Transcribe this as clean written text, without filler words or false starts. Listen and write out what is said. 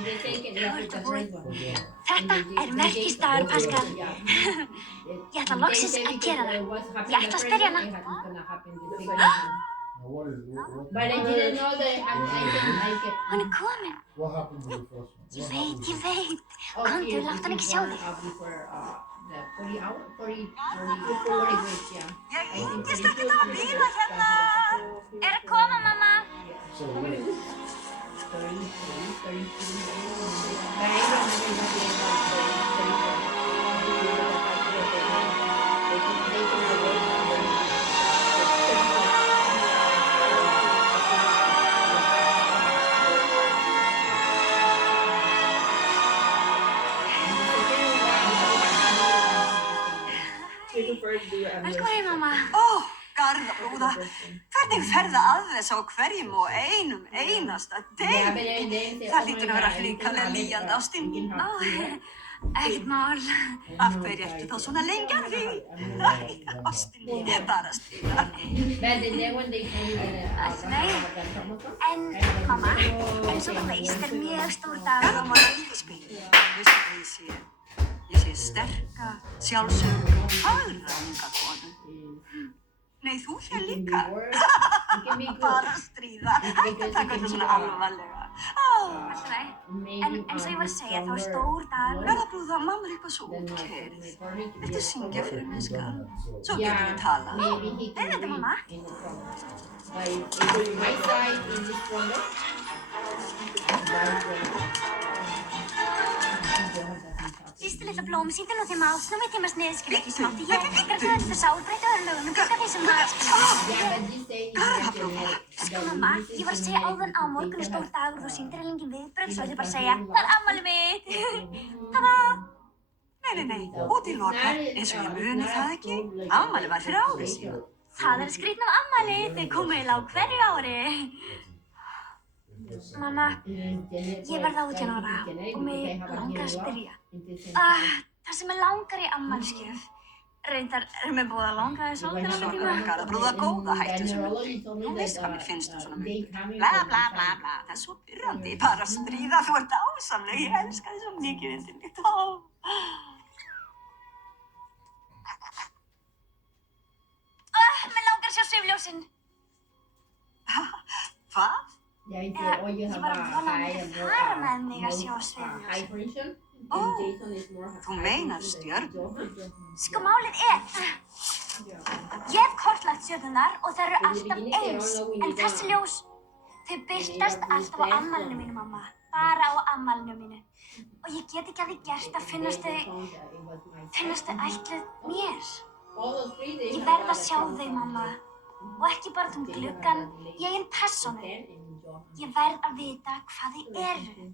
Nú ertu búinn. Þetta merkisdagur, Pascal. Ég ætla loksins að gera það. Ég ætla að spyrja hana. Hún komin. Ég veit. Komdu, láttu hann ekki sjá þig. Ég yndist ekkert að bíða hérna. Er að koma, mamma. Velkomin heim, mamma. Garðabrúða, hvernig ferða að þess á hverjum og einum einasta degi? Það hlýtur að vera hrikalega lýjandi, ástin. Ekkert mál. Af hverju ertu þá svona lengi að því? Ástin, bara stríða. Nei, en mamma, eins og þú veist er mjög stór dagur. Ef þú maður ekki spila, veistu hvað ég sé? Ég sé sterka, sjálfsögðu, fagra unga konu. Nei, þú hér líka. Bara stríða. Hættu að taka þetta svona alvarlega. Nei, en eins og ég var að segja, þá er stór dagur. Garðabrúða, mamma er eitthvað svo útkeyrð. Viltu syngja fyrir mig, Skal? Svo getum við talað. Þetta, mamma. Sístu litla blóm, sýndu nú þeim ás, nú veit ég maður sniðskil ekki smátt. Ég er þau þess að breyta örlögum, en glugga því sem maður. Garðabrúða. Sko mamma, ég var að segja áðan á morgun er stór dagur, þú sýndir engin viðbrögð, svo ætti bara að segja, það er afmælið mitt. Tada! Nei, út í loka, eins og ég muni það ekki. Afmælið var fyrir ári síðan. Það er skrýtn af afmæli, þau komu eiginlega á hverju ári. Mamma, ég verð 18 ára og mig langar að spyrja. Það sem langar í afmælisgjöf. Reyndar mér búið að langa því svolítið alveg tíma. Garðabrúða góða, hættu þessu myndu. Þú veist hvað mér finnst svona myndur. Bla bla bla bla, það er svo pirrandi. Bara stríða, þú ert ásamleg. Ég elska þig svo mikið undir mitt. Mér langar að sjá svifljósin. Hvað? Ég var að vona að myndi fara með mig að sjá svifljósin. Þú meinar stjörnur? Sko málið er, ég hef kortlagt stjörnurnar og þær eru alltaf eins, en þessi ljós, þau birtast alltaf á afmælinu mínu, mamma. Bara á afmælinu mínu. Og ég get ekki að því gert að finnast þau ætluð mér. Ég verð að sjá þau, mamma. Og ekki bara um gluggann, ég eigin persónu. Ég verð að vita hvað þau eru.